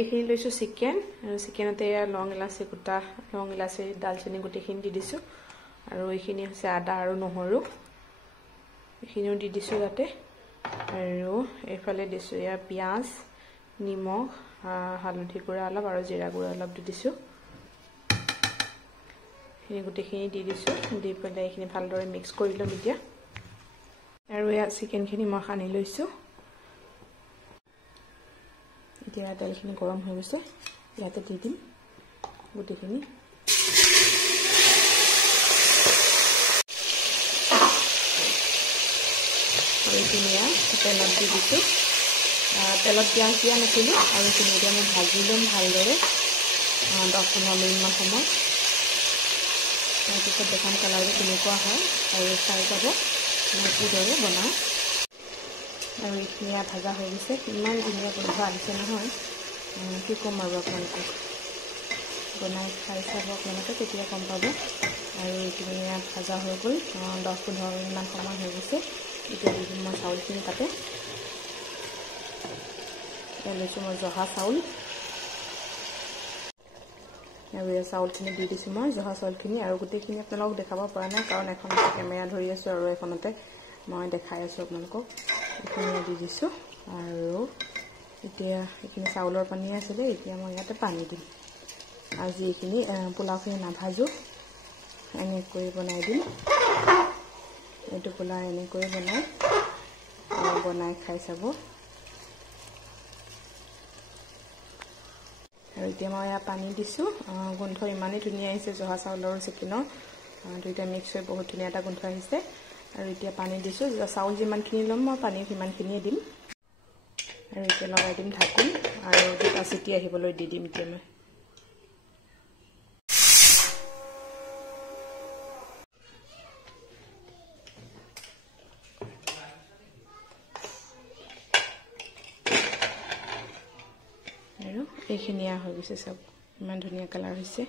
এইখিনি লৈছো চিকেন আৰু চিকেনতে লং ইলাচি গোটা লং ইলাচি দালচিনি গুটিখিনি দি দিছো আৰু এইখিনি হৈছে আদা আৰু নহৰু এইখিনিও দি দিছো তাতে আৰু এইফালে দিছো ইয়া পিয়াজ নিমখ হালধি গুড়া অলপ আৰু জিৰা গুড়া অলপ দি দিছো এই গুটিখিনি দি দিছো দি পেলাই এইখিনি ভালদৰে মিক্স কৰি লম এতিয়া আৰু ইয়া চিকেনখিনি মই সানি লৈছো এতিয়া তেলখিনি গৰম হৈ গৈছে ইয়াতে দি দিম গুটিখিনি এইখিনিয়া তেলত দি দিছো তেলত পিঁয়াজ দিয়া নাছিলোঁ আৰু এইখিনি এতিয়া মই ভাজি ল'ম ভালদৰে 10-15 মিনিটমান সময় তাৰপিছত দেখাম কালাৰটো কেনেকুৱা হয় আৰু চাই যাব মই কিদৰে বনাওঁ আৰু এইখিনি ভাজা হৈ গৈছে ইমান ধুনীয়া গোন্ধ আহিছে নহয় কি ক'ম আৰু আপোনালোকক বনাই খাই চাব আপোনালোকে তেতিয়া গম পাব আৰু এইখিনি ভাজা হৈ গ'ল 10-15 মিনিটমান সময় হৈ গৈছে এতিয়া দি দিম মই চাউলখিনি তাতে লৈছোঁ মই জহা চাউল আৰু এই চাউলখিনি দি দিছোঁ মই জহা চাউলখিনি আৰু গোটেইখিনি আপোনালোকক দেখাব পৰা নাই কাৰণ এখনতে কেমেৰা ধৰি আছোঁ আৰু এখনতে মই দেখাই আছোঁ আপোনালোকক এইখিনি দি দিছোঁ আৰু এতিয়া এইখিনি চাউলৰ পানী আছিলে এতিয়া মই ইয়াতে পানী দিম আজি এইখিনি পোলাওখিনি নাভাজোঁ এনেকৈ বনাই দিম এইটো পোলাও এনেকৈ বনাই খাই চাব আৰু এতিয়া মই ইয়াত পানী দিছোঁ গোন্ধ ইমানেই ধুনীয়া আহিছে জহা চাউলৰ আৰু চিকেনৰ দুইটা মিক্স হৈ বহুত ধুনীয়া এটা গোন্ধ আহিছে আৰু এতিয়া পানী দিছোঁ চাউল যিমানখিনি ল'ম মই পানী সিমানখিনিয়ে দিম আৰু এতিয়া লগাই দিম ঢাকোন আৰু 2টা চিটি আহিবলৈ দি দিম এতিয়া মই এইখিনিয়া হৈ গৈছে চব ইমান ধুনীয়া কালাৰ হৈছে